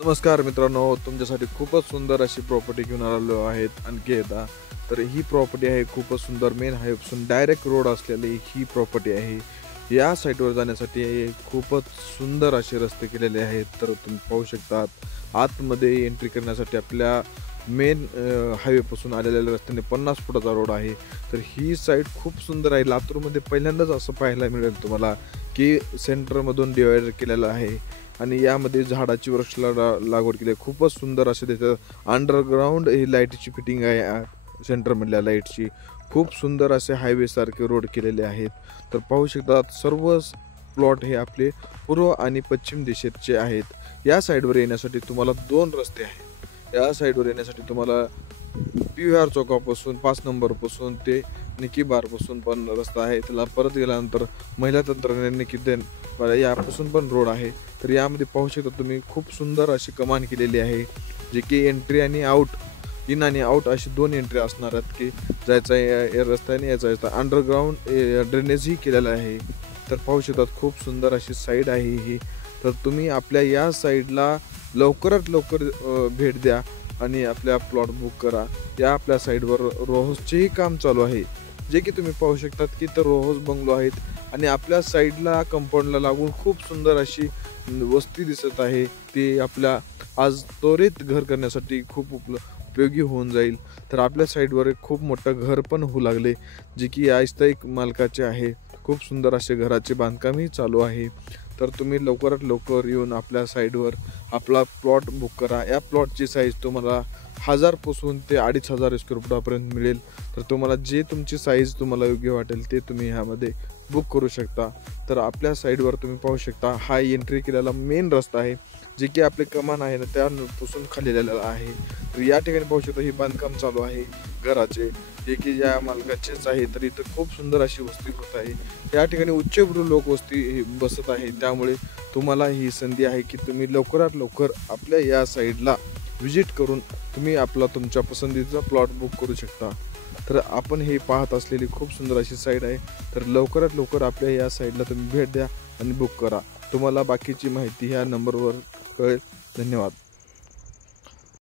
नमस्कार मित्रांनो, तुमच्यासाठी खूपच सुंदर अशी प्रॉपर्टी घेऊन आलेलो आहेत आणखी एकदा. तर ही प्रॉपर्टी आहे खूपच सुंदर, मेन हायवेपासून डायरेक्ट रोड असलेली ही प्रॉपर्टी आहे. या साईटवर जाण्यासाठी खूपच सुंदर असे रस्ते केलेले आहेत. तर तुम्ही पाहू शकतात आतमध्ये एंट्री करण्यासाठी आपल्या मेन हायवेपासून आलेल्या रस्त्याने 50 फुटाचा रोड आहे. तर ही साईट खूप सुंदर आहे. लातूरमध्ये पहिल्यांदाच असं पाहायला मिळेल तुम्हाला की सेंटरमधून डिवायडर केलेलं आहे आणि यामध्ये झाडाची वृक्ष लागवड केली आहे. खूपच सुंदर असे त्याचं अंडरग्राऊंड ही लाईटची फिटिंग आहे सेंटरमधल्या लाईटची. खूप सुंदर असे हायवेसारखे रोड केलेले आहेत. तर पाहू शकतात सर्व प्लॉट हे आपले पूर्व आणि पश्चिम दिशेचे आहेत. या साईडवर येण्यासाठी तुम्हाला 2 रस्ते आहेत. या साईडवर येण्यासाठी तुम्हाला PVR चौकापासून 5 नंबरपासून ते निकी बारपासून पण रस्ता आहे. त्याला परत गेल्यानंतर महिला तंत्रज्ञान निकेतन यापासून पण रोड आहे. तर यामध्ये पाहू शकता तुम्ही खूप सुंदर अशी कमान केलेली आहे, जे की एंट्री आणि आउट, इन आणि आउट अशी 2 एंट्री असणार आहेत की जायचा या रस्त्याने यायचा. अंडरग्राऊंड ड्रेनेजही केलेलं आहे. तर पाहू शकतात खूप सुंदर अशी साईड आहे ही. तर तुम्ही आपल्या या साईडला लवकरात लवकर भेट द्या आणि आपल्या प्लॉट बुक करा. या आपल्या साईडवर रोहसचेही काम चालू आहे, जे की तुम्ही पाहू शकतात की तर रोहस बंगलो आहेत आणि आपल्या साईडला कंपाऊंडला लागून खूप सुंदर अशी वस्ती दिसत आहे. ती आपल्या आज त्वरित घर करण्यासाठी खूप उपयोगी होऊन जाईल. तर आपल्या साईडवर एक खूप मोठं घर पण होऊ लागले, जे की आस्थायिक मालकाचे आहे. खूप सुंदर असे घराचे बांधकामही चालू आहे. तर तुम्ही लवकरात लवकर येऊन आपल्या साईडवर आपला प्लॉट बुक करा. या प्लॉटची साईज तुम्हाला 1000 पासून ते 2500 स्क्वेअर फुटापर्यंत मिळेल. तर तुम्हाला जे तुमची साईज तुम्हाला योग्य वाटेल ते तुम्ही ह्यामध्ये बुक करू शकता. तर आपल्या साईडवर तुम्ही पाहू शकता हा एंट्री केलेला मेन रस्ता आहे, जे की आपले कमान आहे ना त्यापासून खाल्लेला आहे. तर या ठिकाणी पाहू शकता हे बांधकाम चालू आहे घराचे, जे की या मालकाचेच आहे. तर इथं खूप सुंदर अशी वस्ती होत आहे. या ठिकाणी उच्चभ्रू लोक वस्ती बसत आहे. त्यामुळे तुम्हाला ही संधी आहे की तुम्ही लवकरात लवकर आपल्या या साईडला व्हिजिट करून तुम्ही आपला तुमच्या पसंतीचा प्लॉट बुक करू शकता. तर आपण हे पाहत असलेली खूप सुंदर अशी साईड आहे. तर लवकरात लवकर आपल्या या साईडला तुम्ही भेट द्या आणि बुक करा. तुम्हाला बाकीची माहिती ह्या नंबरवर कळेल. धन्यवाद.